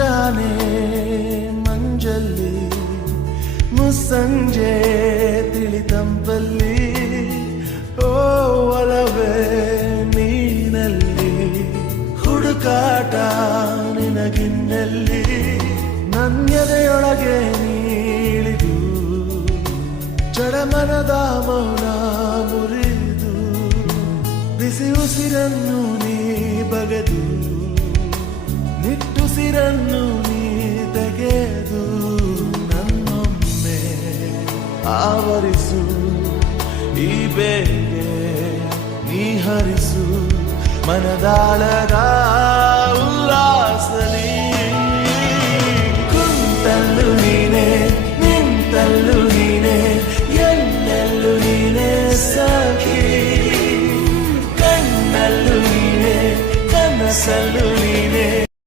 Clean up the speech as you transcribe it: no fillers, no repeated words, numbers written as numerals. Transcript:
ಮುಂಜಾನೆ ಮಂಜಲ್ಲಿ ಮುಸ್ಸಂಜೆ ತಿಳಿತಂಪಲ್ಲಿ ಓ ಒಲವೇ ನೀನಲ್ಲಿ ಹುಡುಕಾಟ ನಿನಗಿನ್ನಲ್ಲಿ ನನ್ಯದೆಯೊಳಗೆ ನೀಳಿದು ಚಡಮನದ ಮೌನ ಮುರಿದು ಬಿಸಿ ಉಸಿರನ್ನು ನೀ ಬಗೆದು ನಿಟ್ಟುಸಿರನ್ನು ನೀ ತೆಗೆದು ನನ್ನೊಮ್ಮೆ ಆವರಿಸು ಈ ಬೇಗೆ ನೀ ಹರಿಸು ಮನದಾಳದ